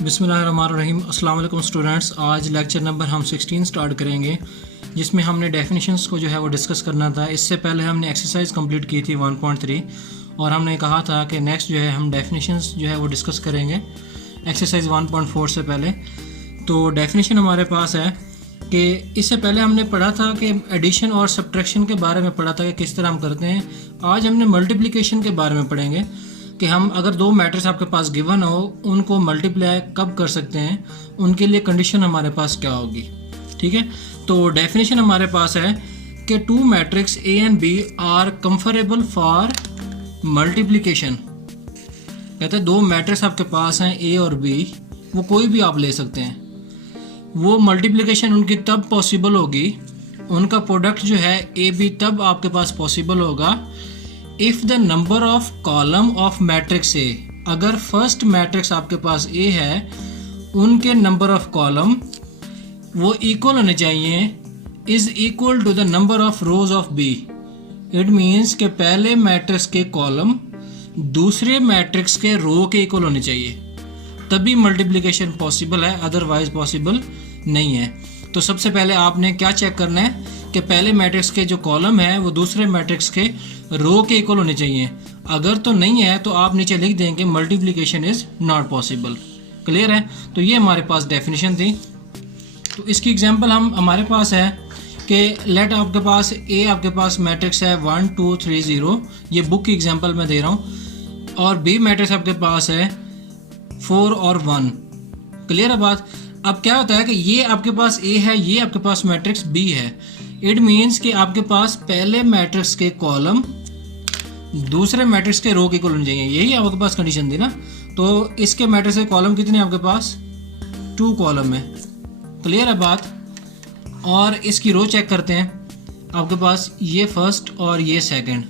बिस्मिल्लाहिर्रहमानिर्रहीम। अस्सलाम वालेकुम स्टूडेंट्स। आज लेक्चर नंबर हम 16 स्टार्ट करेंगे, जिसमें हमने डेफिनेशंस को जो है वो डिस्कस करना था। इससे पहले हमने एक्सरसाइज कंप्लीट की थी 1.3 और हमने कहा था कि नेक्स्ट जो है हम डेफिनेशंस जो है वो डिस्कस करेंगे एक्सरसाइज 1.4 से पहले। तो डेफिनेशन हमारे पास है कि इससे पहले हमने पढ़ा था कि एडिशन और सब्ट्रैक्शन के बारे में पढ़ा था कि किस तरह हम करते हैं। आज हमने मल्टीप्लिकेशन के बारे में पढ़ेंगे कि हम अगर दो मैट्रिक्स आपके पास गिवन हो उनको मल्टीप्लाई कब कर सकते हैं, उनके लिए कंडीशन हमारे पास क्या होगी। ठीक है, तो डेफिनेशन हमारे पास है कि two matrix A and B are conformable for multiplication. कहते हैं दो मैट्रिक्स आपके पास हैं ए और बी, वो कोई भी आप ले सकते हैं, वो मल्टीप्लिकेशन उनकी तब पॉसिबल होगी, उनका प्रोडक्ट जो है ए बी तब आपके पास पॉसिबल होगा if the number of column of matrix A, अगर फर्स्ट मैट्रिक्स आपके पास ए है उनके नंबर ऑफ कॉलम वो इक्वल होने चाहिए is equal to the number of rows of B. It means के पहले मैट्रिक्स के कॉलम दूसरे मैट्रिक्स के रो के इक्वल होने चाहिए, तभी मल्टीप्लिकेशन पॉसिबल है, अदरवाइज पॉसिबल नहीं है। तो सबसे पहले आपने क्या चेक करना है कि पहले मैट्रिक्स के जो कॉलम है वो दूसरे मैट्रिक्स के रो के इक्वल होने चाहिए। अगर तो नहीं है तो आप नीचे लिख देंगे multiplication is not possible. Clear है? तो ये हमारे पास डेफिनेशन थी। तो इसकी एग्जांपल हमारे पास है कि लेट आपके पास ए आपके पास मैट्रिक्स है 1 2 3 0, ये बुक की एग्जांपल मैं दे रहा हूँ, और बी मैट्रिक्स आपके पास है 4 और 1। क्लियर है बात? अब क्या होता है कि ये आपके पास ए है, ये आपके पास मैट्रिक्स बी है। इट मीन्स कि आपके पास पहले मैट्रिक्स के कॉलम दूसरे मैट्रिक्स के रो के इक्वल होने चाहिए। यही आपके पास कंडीशन थी ना। तो इसके मैट्रिक्स के कॉलम कितने हैं आपके पास? 2 कॉलम है। क्लियर है बात? और इसकी रो चेक करते हैं, आपके पास ये फर्स्ट और ये सेकंड।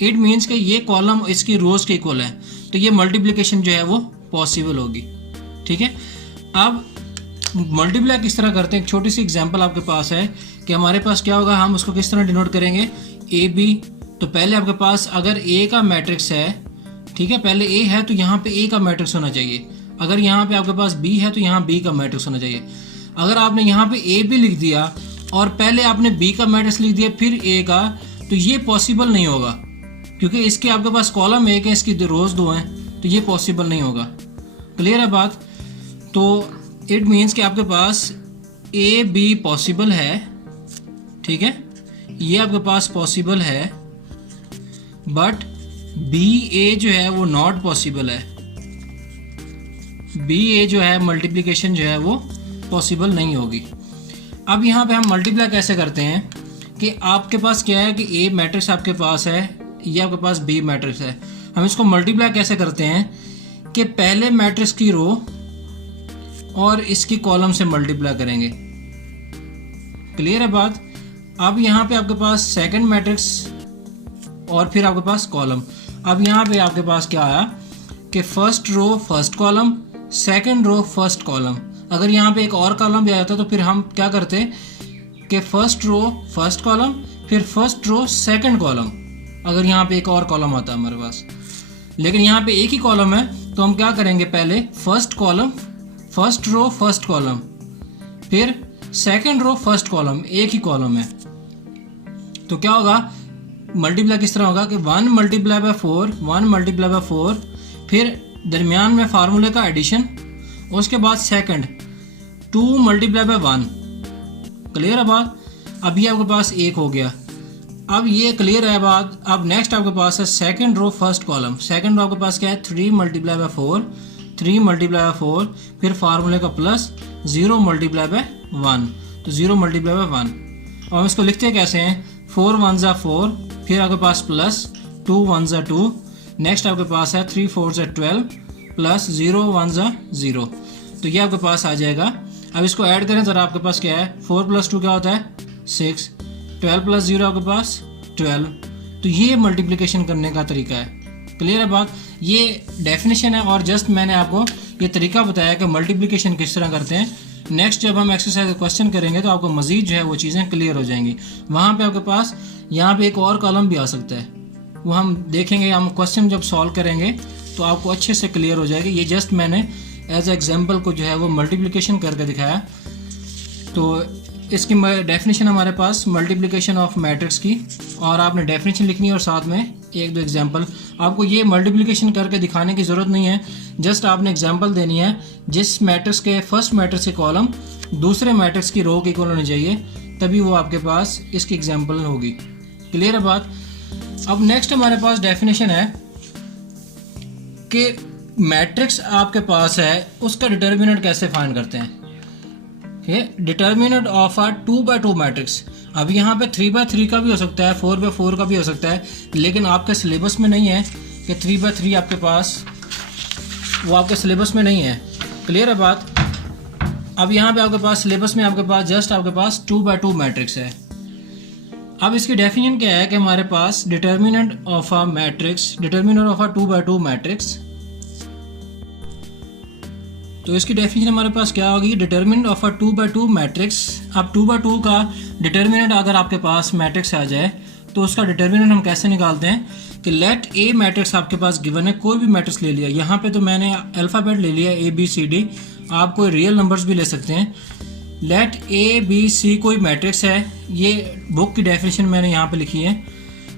इट मीन्स कि ये कॉलम इसकी रोज के इक्वल है, तो ये मल्टीप्लिकेशन जो है वो पॉसिबल होगी। ठीक है, अब मल्टीप्लाई किस तरह करते हैं, एक छोटी सी एग्जांपल आपके पास है कि हमारे पास क्या होगा, हम उसको किस तरह डिनोट करेंगे, ए बी। तो पहले आपके पास अगर ए का मैट्रिक्स है, ठीक है, पहले ए है तो यहाँ पे ए का मैट्रिक्स होना चाहिए। अगर यहाँ पे आपके पास बी है तो यहाँ बी का मैट्रिक्स होना चाहिए। अगर आपने यहाँ पे ए बी लिख दिया और पहले आपने बी का मैट्रिक्स लिख दिया फिर ए का, तो ये पॉसिबल नहीं होगा, क्योंकि इसके आपके पास कॉलम एक है, इसकी रोज 2 हैं, तो ये पॉसिबल नहीं होगा। क्लियर है बात? तो इट मीन्स कि आपके पास ए बी पॉसिबल है, ठीक है, ये आपके पास पॉसिबल है, बट बी ए जो है वो नॉट पॉसिबल है। बी ए जो है मल्टीप्लिकेशन जो है वो पॉसिबल नहीं होगी। अब यहाँ पे हम मल्टीप्लाई कैसे करते हैं कि आपके पास क्या है कि ए मैट्रिक्स आपके पास है, ये आपके पास बी मैट्रिक्स है। हम इसको मल्टीप्लाई कैसे करते हैं कि पहले मैट्रिक्स की रो और इसकी कॉलम से मल्टीप्लाई करेंगे। क्लियर है बात? अब यहाँ पे आपके पास सेकंड मैट्रिक्स और फिर आपके पास कॉलम। अब यहाँ पे आपके पास क्या आया कि first row first column, second row first column. अगर यहाँ पे एक और कॉलम भी आया था तो फिर हम क्या करते कि फर्स्ट रो फर्स्ट कॉलम, फिर फर्स्ट रो सेकंड कॉलम, अगर यहाँ पे एक और कॉलम आता है हमारे पास। लेकिन यहाँ पे एक ही कॉलम है तो हम क्या करेंगे, पहले first column first row first column, फिर सेकंड रो फर्स्ट कॉलम, एक ही कॉलम है। तो क्या होगा, मल्टीप्लाई किस तरह होगा कि 1 मल्टीप्लाई बाय 4, 1 मल्टीप्लाई बाय 4, फिर दरमियान में फार्मूले का एडिशन, उसके बाद सेकंड 2 मल्टीप्लाई बाय 1। क्लियर है बात? अभी आपके पास एक हो गया। अब ये क्लियर है बात। अब नेक्स्ट आपके पास है second row first column. Second row आपके पास क्या है, 3 मल्टीप्लाई बाय 4, 3 मल्टीप्लाई बाय 4, फिर फार्मूले का प्लस 0 मल्टीप्लाई बाय 1, तो 0 मल्टीप्लाई बाय 1। और हम इसको लिखते हैं कैसे हैं, 4 1 ज़ा 4, फिर आपके पास प्लस 2 1 ज़ा 2, नेक्स्ट आपके पास है 3 4 ज़ा 12, प्लस 0 1 ज़ा 0, तो ये आपके पास आ जाएगा। अब इसको ऐड करें ज़रा, आपके पास क्या है, 4 + 2 क्या होता है 6, 12 + 0 आपके पास 12। तो ये मल्टीप्लिकेशन करने का तरीका है। क्लियर है बात? ये डेफिनेशन है और जस्ट मैंने आपको ये तरीका बताया कि मल्टीप्लिकेशन किस तरह करते हैं। नेक्स्ट जब हम एक्सरसाइज क्वेश्चन करेंगे तो आपको मजीद जो है वो चीज़ें क्लियर हो जाएंगी। वहाँ पे आपके पास यहाँ पे एक और कॉलम भी आ सकता है, वो हम देखेंगे, हम क्वेश्चन जब सॉल्व करेंगे तो आपको अच्छे से क्लियर हो जाएगी। ये जस्ट मैंने एज एग्जाम्पल को जो है वो मल्टीप्लिकेशन करके दिखाया। तो इसकी डेफिनेशन हमारे पास मल्टीप्लिकेशन ऑफ मैट्रिक्स की, और आपने डेफिनेशन लिखनी है और साथ में एक दो एग्जांपल। आपको ये मल्टीप्लिकेशन करके दिखाने की ज़रूरत नहीं है, जस्ट आपने एग्जांपल देनी है जिस मैट्रिक्स के फर्स्ट मैट्रिक्स के कॉलम दूसरे मैट्रिक्स की रो के इक्वल होनी चाहिए, तभी वो आपके पास इसकी एग्जांपल होगी। क्लियर है बात। अब नेक्स्ट हमारे पास डेफिनेशन है कि मैट्रिक्स आपके पास है उसका डिटर्मिनेंट कैसे फाइंड करते हैं। Determinant of a 2x2 matrix. अब यहाँ पे 3x3 का भी हो सकता है, 4x4 का भी हो सकता है, लेकिन आपके सिलेबस में नहीं है कि 3x3 आपके पास, वो आपके सिलेबस में नहीं है। क्लियर है बात। अब यहाँ पे आपके पास सिलेबस में आपके पास जस्ट आपके पास 2x2 मैट्रिक्स है। अब इसकी डेफिनेशन क्या है कि हमारे पास determinant of a matrix, determinant of a 2x2 matrix, तो इसकी डेफिनेशन हमारे पास क्या होगी, determinant of a 2x2 matrix. अब 2x2 का डिटर्मिनेंट अगर आपके पास मैट्रिक्स आ जाए तो उसका डिटर्मिनेंट हम कैसे निकालते हैं कि लेट ए मैट्रिक्स आपके पास गिवन है, कोई भी मैट्रिक्स ले लिया, यहाँ पे तो मैंने अल्फ़ाबेट ले लिया ABCD, आप कोई रियल नंबर्स भी ले सकते हैं। लेट ABC कोई मैट्रिक्स है, ये बुक की डेफिनेशन मैंने यहाँ पे लिखी है,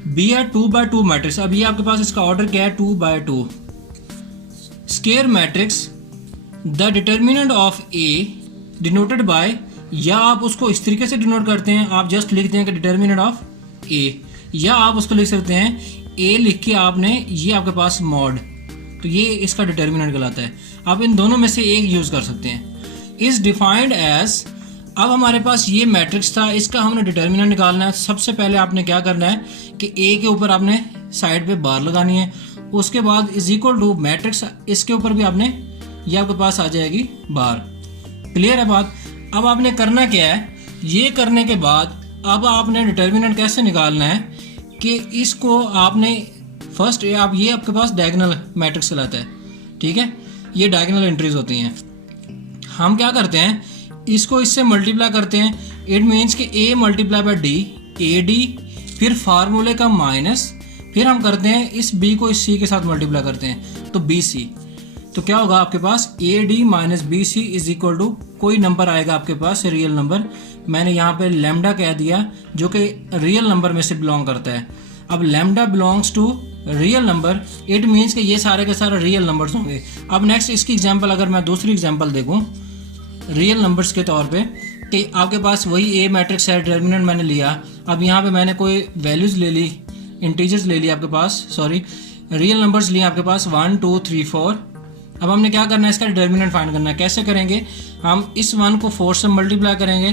बी अ 2x2 मैट्रिक्स। अब ये आपके पास इसका ऑर्डर क्या है, 2x2 square matrix. The determinant of A denoted by, या आप उसको इस तरीके से डिनोट करते हैं, आप जस्ट लिखते हैं कि डिटर्मिनेंट ऑफ ए, या आप उसको लिख सकते हैं ए लिख के आपने ये आपके पास मॉड, तो ये इसका डिटर्मिनेंट कहलाता है। आप इन दोनों में से एक यूज़ कर सकते हैं। इज डिफाइंड एज, अब हमारे पास ये मैट्रिक्स था, इसका हमने डिटर्मिनेंट निकालना है। सबसे पहले आपने क्या करना है कि ए के ऊपर आपने साइड पे बार लगानी है, उसके बाद इज इक्वल टू मैट्रिक्स, इसके ऊपर भी आपने, ये आपके पास आ जाएगी बार। क्लियर है बात। अब आपने करना क्या है, ये करने के बाद अब आपने डिटर्मिनेंट कैसे निकालना है कि इसको आपने फर्स्ट, आप ये आपके पास डायगोनल मैट्रिक्स कहलाता है, ठीक है, ये डायगोनल एंट्रीज होती हैं। हम क्या करते हैं, इसको इससे मल्टीप्लाई करते हैं। इट मीन्स कि A multiply by D, AD, फिर फार्मूले का माइनस, फिर हम करते हैं इस बी को इस सी के साथ मल्टीप्लाई करते हैं, तो BC। तो क्या होगा आपके पास AD minus BC is equal to, कोई नंबर आएगा आपके पास रियल नंबर, मैंने यहाँ पे लैम्डा कह दिया जो कि रियल नंबर में से बिलोंग करता है। अब lambda belongs to real number, it means कि ये सारे के सारे रियल नंबर्स होंगे। अब नेक्स्ट इसकी एग्जांपल, अगर मैं दूसरी एग्जांपल देखूँ रियल नंबर्स के तौर पे, कि आपके पास वही ए मैट्रिक्स है, डिटर्मिनेंट मैंने लिया, अब यहाँ पे मैंने कोई वैल्यूज़ ले ली, इंटीजर्स ले लिया आपके पास, सॉरी रियल नंबर्स लिए आपके पास 1 2 3 4। अब हमने क्या करना है, इसका डिटर्मिनेंट फाइंड करना है। कैसे करेंगे, हम इस 1 को 4 से मल्टीप्लाई करेंगे,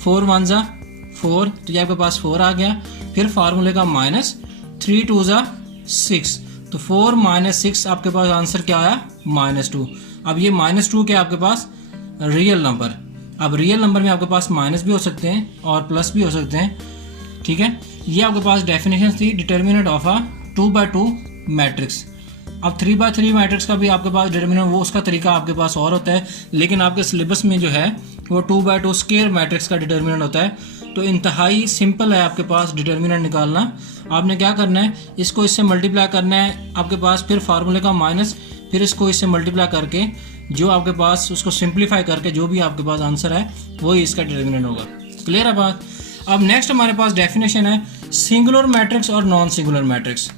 4 1 ज़ा 4, तो ये आपके पास 4 आ गया, फिर फार्मूले का माइनस, 3 2 ज़ा 6, तो 4 माइनस 6 आपके पास आंसर क्या आया, -2। अब ये -2 के आपके पास रियल नंबर, अब रियल नंबर में आपके पास माइनस भी हो सकते हैं और प्लस भी हो सकते हैं, ठीक है। ये आपके पास डेफिनेशन थी determinant of a 2x2 matrix. अब 3x3 मैट्रिक्स का भी आपके पास डिटर्मिनेंट, वो उसका तरीका आपके पास और होता है, लेकिन आपके सिलेबस में जो है वो 2x2 स्क्वायर मैट्रिक्स का डिटर्मिनेंट होता है। तो इंतहाई सिंपल है आपके पास डिटर्मिनेंट निकालना। आपने क्या करना है, इसको इससे मल्टीप्लाई करना है आपके पास, फिर फार्मूले का माइनस, फिर इसको इससे मल्टीप्लाई करके जो आपके पास, उसको सिंप्लीफाई करके जो भी आपके पास आंसर है वही इसका डिटर्मिनेंट होगा। क्लियर है बात। अब नेक्स्ट हमारे पास डेफिनेशन है सिंगुलर मैट्रिक्स और नॉन सिंगुलर मैट्रिक्स।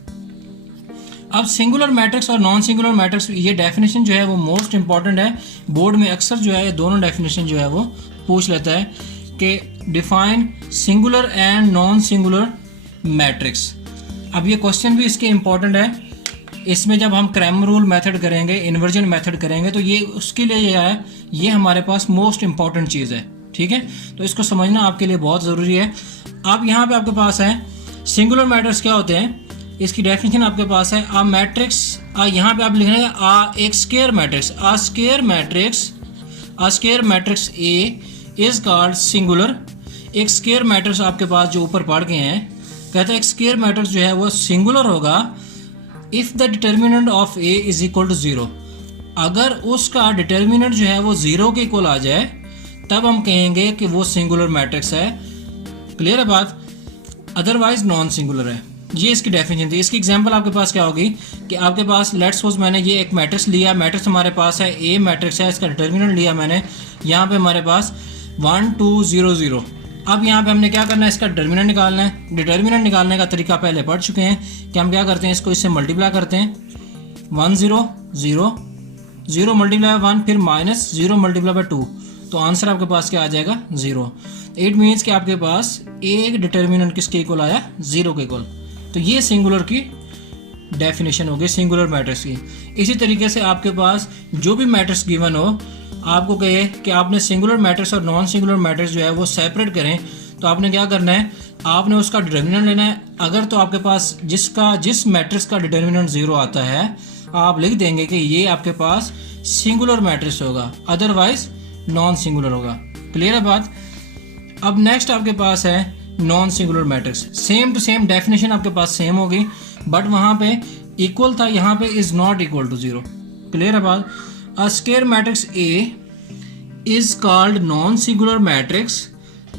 अब सिंगुलर मैट्रिक्स और नॉन सिंगुलर मैट्रिक्स, ये डेफिनेशन जो है वो मोस्ट इंपॉर्टेंट है, बोर्ड में अक्सर जो है ये दोनों डेफिनेशन जो है वो पूछ लेता है कि define singular and non singular matrix. अब ये क्वेश्चन भी इसके इंपॉर्टेंट है, इसमें जब हम क्रैमर रूल मेथड करेंगे, इन्वर्जन मेथड करेंगे, तो ये उसके लिए ये है, ये हमारे पास मोस्ट इंपॉर्टेंट चीज़ है, ठीक है। तो इसको समझना आपके लिए बहुत ज़रूरी है। आप यहाँ पे आपके पास है सिंगुलर मैट्रिक्स क्या होते हैं, इसकी डेफिनेशन आपके पास है आ मैट्रिक्स, यहाँ पे आप लिख रहे हैं आ एक स्क्वायर मैट्रिक्स, आ square matrix A is called singular. एक स्क्वायर मैट्रिक्स आपके पास जो ऊपर पढ़ गए हैं, कहते हैं एक स्क्वायर मैट्रिक्स जो है वो सिंगुलर होगा if the determinant of A is equal to 0। अगर उसका डिटर्मिनेंट जो है वो 0 के इक्वल आ जाए तब हम कहेंगे कि वो सिंगुलर मैट्रिक्स है। क्लियर है बात। अदरवाइज नॉन सिंगुलर है। ये इसकी डेफिनेशन थी। इसकी एग्जांपल आपके पास क्या होगी कि आपके पास लेट्स सपोज मैंने ये एक मैट्रिक्स लिया, मैट्रिक्स हमारे पास है ए मैट्रिक्स है, इसका डिटर्मिनेंट लिया मैंने, यहाँ पे हमारे पास 1 2 0 0। अब यहाँ पे हमने क्या करना है, इसका डिटर्मिनेंट निकालना है। डिटर्मिनेंट निकालने का तरीका पहले पढ़ चुके हैं कि हम क्या करते हैं, इसको इससे मल्टीप्लाई करते हैं, 1 0 0 0 मल्टीप्लाई बाय 1 फिर माइनस 0 मल्टीप्लाई बाय 2, तो आंसर आपके पास क्या आ जाएगा 0। इट मीन्स कि आपके पास एक डिटर्मिनेंट किसके इक्वल आया, 0 के इक्वल। तो ये सिंगुलर की डेफिनेशन होगी, सिंगुलर मैट्रिक्स की। इसी तरीके से आपके पास जो भी मैट्रिक्स गिवन हो, आपको कहे कि आपने सिंगुलर मैट्रिक्स और नॉन सिंगुलर मैट्रिक्स जो है वो सेपरेट करें, तो आपने क्या करना है, आपने उसका डिटर्मिनेंट लेना है। अगर तो आपके पास जिस मैट्रिक्स का डिटर्मिनेंट 0 आता है, आप लिख देंगे कि ये आपके पास सिंगुलर मैट्रिक्स होगा, अदरवाइज नॉन सिंगुलर होगा। क्लियर है बात। अब नेक्स्ट आपके पास है non singular matrix. Same to same definition आपके पास सेम होगी, बट वहाँ पे इक्वल था, यहाँ पे is not equal to 0। Clear है बात। A square matrix A is called non singular matrix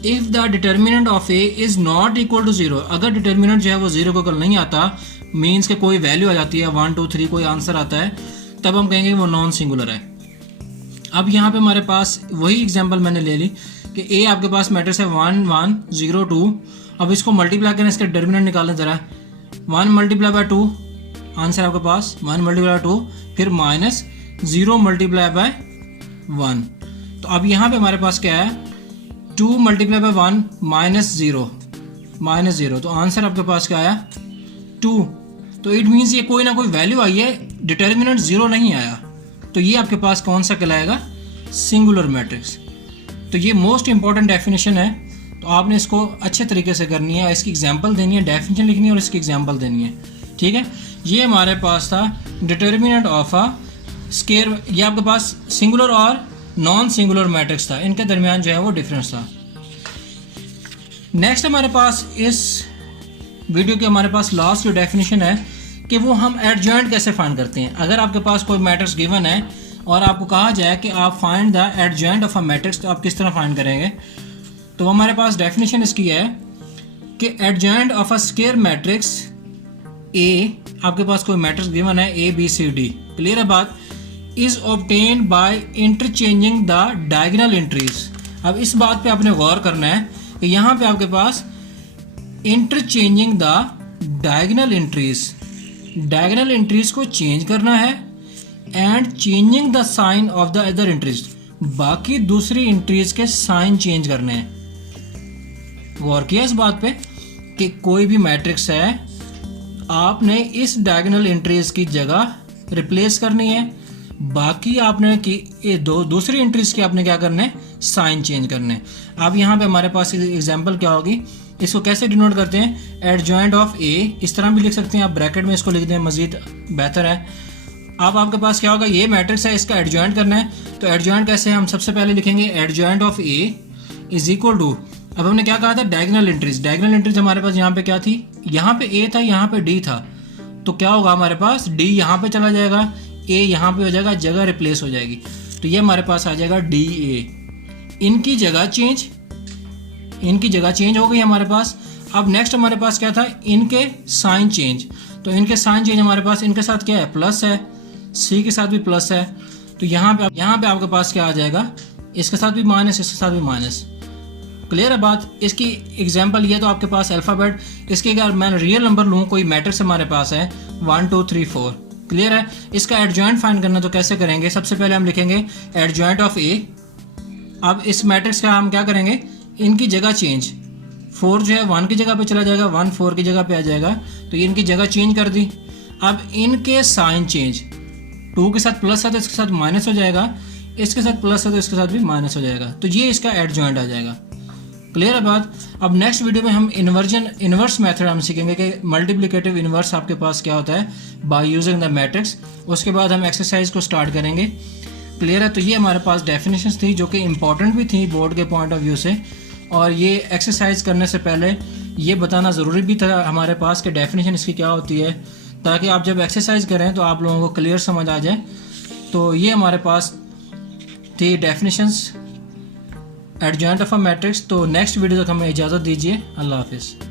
if the determinant of A is not equal to 0। अगर डिटर्मिनेंट जो है वो 0 को इक्वल नहीं आता, मीन्स के कोई वैल्यू आ जाती है 1 2 3 कोई आंसर आता है, तब हम कहेंगे वो नॉन सिंगुलर है। अब यहाँ पे हमारे पास वही एग्जांपल मैंने ले ली कि ए आपके पास मैट्रिक्स है 1 1 0 2। अब इसको मल्टीप्लाई करें, इसका डिटर्मिनेंट निकालें ज़रा, 1 मल्टीप्लाई बाय 2, आंसर आपके पास 1 मल्टीप्लाई बाय 2 फिर माइनस 0 मल्टीप्लाई बाय 1। तो अब यहाँ पे हमारे पास क्या है, 2 मल्टीप्लाई बाय 1 माइनस 0, तो आंसर आपके पास क्या आया 2। तो इट मीन्स ये कोई ना कोई वैल्यू आई है, डिटर्मिनेंट 0 नहीं आया, तो ये आपके पास कौन सा कहलाएगा, सिंगुलर मैट्रिक्स। तो ये मोस्ट इंपॉर्टेंट डेफिनेशन है, तो आपने इसको अच्छे तरीके से करनी है, इसकी एग्जांपल देनी है, डेफिनेशन लिखनी है और इसकी एग्जांपल देनी है। ठीक है, ये हमारे पास था डिटर्मिनेंट ऑफ अ स्क्वायर। ये आपके पास सिंगुलर और नॉन सिंगुलर मैट्रिक्स था, इनके दरमियान जो है वो डिफरेंस था। नेक्स्ट हमारे पास इस वीडियो के हमारे पास लास्ट जो डेफिनेशन है कि वो हम एडजॉइंट कैसे फाइंड करते हैं। अगर आपके पास कोई मैट्रिक्स गिवन है और आपको कहा जाए कि आप find the adjoint of a matrix, तो आप किस तरह फाइंड करेंगे। तो हमारे पास डेफिनेशन इसकी है कि adjoint of a square matrix A, आपके पास कोई मैट्रिक्स गिवन है A B C D, clear है बात, is obtained by interchanging the diagonal entries. अब इस बात पे आपने गौर करना है कि यहाँ पे आपके पास इंटरचेंजिंग द डायगोनल एंट्रीज को चेंज करना है and changing the sign of the other entries, बाकी दूसरी एंट्रीज के साइन चेंज करने हैं। गौर किया इस बात पे कि कोई भी मैट्रिक्स है, आपने इस डायगोनल एंट्रीज की जगह रिप्लेस करनी है, बाकी आपने कि दूसरी एंट्रीज के आपने क्या करने, साइन चेंज करने। अब यहाँ पे हमारे पास एग्जांपल क्या होगी, इसको कैसे डिनोट करते हैं, एडजॉइंट ऑफ ए, इस तरह भी लिख सकते हैं आप, ब्रैकेट में इसको लिख दें मजीद बेहतर है। अब आपके पास क्या होगा, ये मैट्रिक्स है, इसका एडजॉइंट करना है, तो एडजॉइंट कैसे, हम सबसे पहले लिखेंगे adjoint of A is equal to, अब हमने क्या कहा था, डायगोनल एंट्रीज हमारे पास यहाँ पे क्या थी, यहाँ पे ए था, यहाँ पे डी था, तो क्या होगा हमारे पास, डी यहाँ पे चला जाएगा, ए यहाँ पे हो जाएगा, जगह रिप्लेस हो जाएगी, तो ये हमारे पास आ जाएगा डी ए। इनकी जगह चेंज हो गई हमारे पास। अब नेक्स्ट हमारे पास क्या था, इनके साइन चेंज, तो इनके साइन चेंज हमारे पास, इनके साथ क्या है, प्लस है, सी के साथ भी प्लस है, तो यहाँ पे आपके पास क्या आ जाएगा, इसके साथ भी माइनस, इसके साथ भी माइनस। क्लियर है बात। इसकी एग्जांपल ये तो आपके पास अल्फ़ाबेट, इसके अगर मैं रियल नंबर लूँ, कोई मैट्रिक्स हमारे पास है 1 2 3 4, क्लियर है। इसका एडजॉइंट फाइंड करना तो कैसे करेंगे, सबसे पहले हम लिखेंगे एडजॉइंट ऑफ ए। अब इस मैट्रिक्स का हम क्या करेंगे, इनकी जगह चेंज, 4 जो है 1 की जगह पे चला जाएगा, 1 4 की जगह पे आ जाएगा, तो इनकी जगह चेंज कर दी। अब इनके साइन चेंज, 2 के साथ प्लस है तो इसके साथ माइनस हो जाएगा, इसके साथ प्लस है तो इसके साथ भी माइनस हो जाएगा, तो ये इसका एडजॉइंट आ जाएगा। क्लियर है बात। अब नेक्स्ट वीडियो में हम इन्वर्स मेथड हम सीखेंगे कि मल्टीप्लिकेटिव इन्वर्स आपके पास क्या होता है बाय यूजिंग द मैट्रिक्स। उसके बाद हम एक्सरसाइज को स्टार्ट करेंगे। क्लियर है। तो ये हमारे पास डेफिनेशंस थी जो कि इंपॉर्टेंट भी थी बोर्ड के पॉइंट ऑफ व्यू से, और ये एक्सरसाइज करने से पहले ये बताना ज़रूरी भी था हमारे पास कि डेफिनेशन इसकी क्या होती है, ताकि आप जब एक्सरसाइज करें तो आप लोगों को क्लियर समझ आ जाए। तो ये हमारे पास थी definitions adjoint of a matrix. तो नेक्स्ट वीडियो तक हमें इजाज़त दीजिए। अल्लाह हाफिज़।